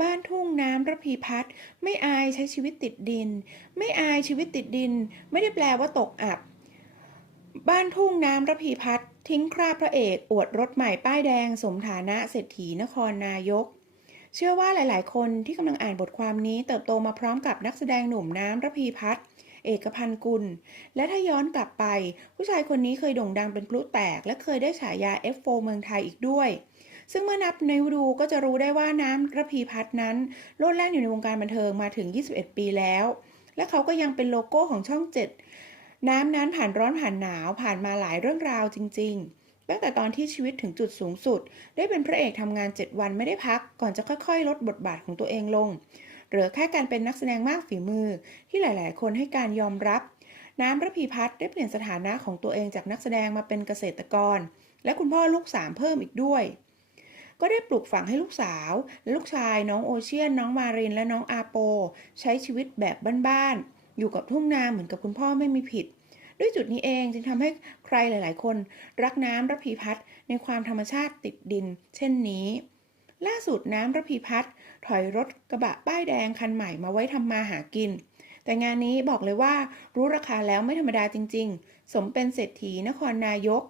บ้านทุ่งน้ำระพีพัฒน์ไม่อายใช้ชีวิตติดดิน ไม่อายชีวิตติดดิน ไม่ได้แปลว่าตกอับ บ้านทุ่งน้ำระพีพัฒน์ทิ้งคราบพระเอกอวดรถใหม่ป้ายแดงสมฐานะเศรษฐีนครนายก เชื่อว่าหลาย ๆ คนที่กำลังอ่านบทความนี้เติบโตมาพร้อมกับนักแสดงหนุ่มน้ำระพีพัฒน์เอกพันธ์กุล และถ้าย้อนกลับไป ผู้ชายคนนี้เคยโด่งดังเป็นพลุแตก และเคยได้ฉายา F4 เมืองไทยอีกด้วย ซึ่งเมื่อนับนิ้วดูก็จะรู้ได้ว่าน้ำระพีพัฒน์นั้น โลดแล่นอยู่ในวงการบันเทิงมาถึง 21 ปีแล้ว และเขาก็ยังเป็นโลโก้ของช่อง 7 น้ำนั้นผ่านร้อนผ่านหนาวผ่านมาหลายเรื่องราวจริง ๆ ตั้งแต่ตอนที่ชีวิตถึงจุดสูงสุด ได้เป็นพระเอกทำงาน 7 วันไม่ได้พัก ก่อนจะค่อยๆ ลดบทบาทของตัวเองลงเหลือแค่การเป็นนักแสดงมากฝีมือที่หลาย ๆ คนให้การยอมรับ น้ำระพีพัฒน์ได้เปลี่ยนสถานะของตัวเองจากนักแสดงมาเป็นเกษตรกร และคุณพ่อลูกสามเพิ่มอีกด้วย ก็ได้ปลูกฝังให้ลูกสาวและลูกชายน้องโอเชียน น้องมารินและน้องอาโป ใช้ชีวิตแบบบ้านๆ อยู่กับทุ่งนาเหมือนกับคุณพ่อไม่มีผิด ด้วยจุดนี้เองจึงทำให้ใครหลาย ๆ คน รักน้ำระพีพัฒน์ในความธรรมชาติติดดิน เช่นนี้ ล่าสุดน้ำระพีพัฒน์ถอยรถกระบะป้ายแดงคันใหม่มาไว้ทำมาหากิน แต่งานนี้บอกเลยว่ารู้ราคาแล้วไม่ธรรมดาจริง ๆ สมเป็นเศรษฐีนครนายก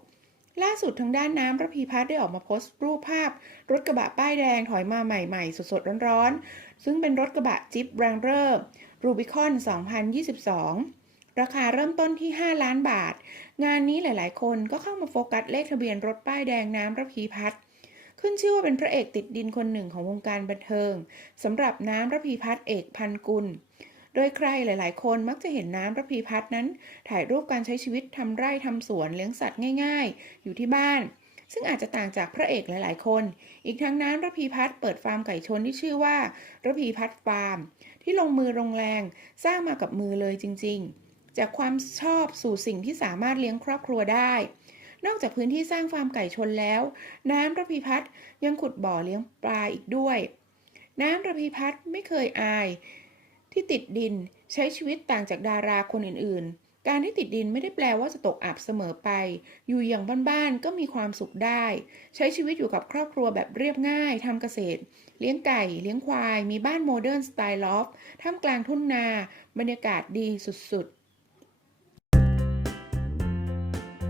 ล่าสุดทางด้านน้ำระพีพัฒน์ได้ออกมาโพสต์รูปภาพ รถกระบะป้ายแดงถอยมาใหม่ๆ สดๆ ร้อนๆ ซึ่งเป็นรถกระบะจิ๊บแรงเรอร์รูบิคอน 2022 ราคาเริ่มต้นที่ 5 ล้านบาท งานนี้หลายๆ คนก็เข้ามาโฟกัสเลขทะเบียนรถป้ายแดงน้ำระพีพัฒน์ขึ้นชื่อว่าเป็นพระเอกติดดินคนหนึ่งของวงการบันเทิงสำหรับน้ำระพีพัฒน์เอกพันกุล ดยใครหลาย ๆ คนมักจะเห็นน้ำระพีพัฒน์นั้น ถ่ายรูปการใช้ชีวิตทำไร่ทำสวนเลี้ยงสัตว์ง่าย ๆ อยู่ที่บ้าน ซึ่งอาจจะต่างจากพระเอกหลาย ๆ คน อีกทั้งน้ำระพีพัฒน์เปิดฟาร์มไก่ชนที่ชื่อว่าระพีพัฒน์ฟาร์ม ที่ลงมือลงแรงสร้างมากับมือเลยจริง ๆ จากความชอบสู่สิ่งที่สามารถเลี้ยงครอบครัวได้ นอกจากพื้นที่สร้างฟาร์มไก่ชนแล้ว น้ำระพีพัฒน์ยังขุดบ่อเลี้ยงปลาอีกด้วยน้ำระพีพัฒน์ไม่เคยอาย ที่ติดดินใช้ชีวิตต่างจากดาราคนอื่นๆ การที่ติดดินไม่ได้แปลว่าจะตกอับเสมอไป อยู่อย่างบ้านๆ ก็มีความสุขได้ ใช้ชีวิตอยู่กับครอบครัวแบบเรียบง่ายทำเกษตร เลี้ยงไก่ เลี้ยงควาย มีบ้านโมเดิร์นสไตล์ลอฟท่ามกลางทุ่งนา บรรยากาศดีสุดๆ